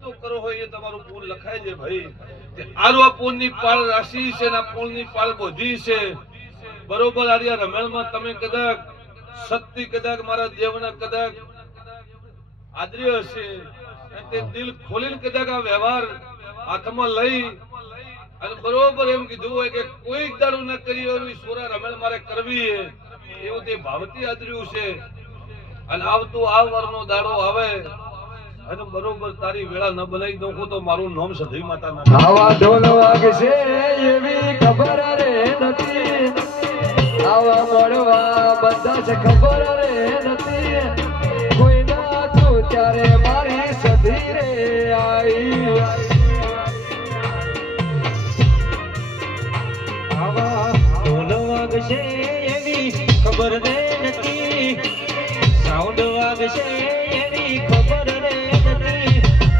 બરોબર લઈ અને બરોબર એમ કીધું હોય કે કોઈક દાડું ન કરી એવી સોરા રમેણ મારે કરવી એવું તે ભાવતી આદર્યું છે. અને આવતું આ વરનો દાડો આવે. અને બરોબર એવી ખબર રે નથી. આવા મળવા ને નથી. સાઉન્ડ વાગશે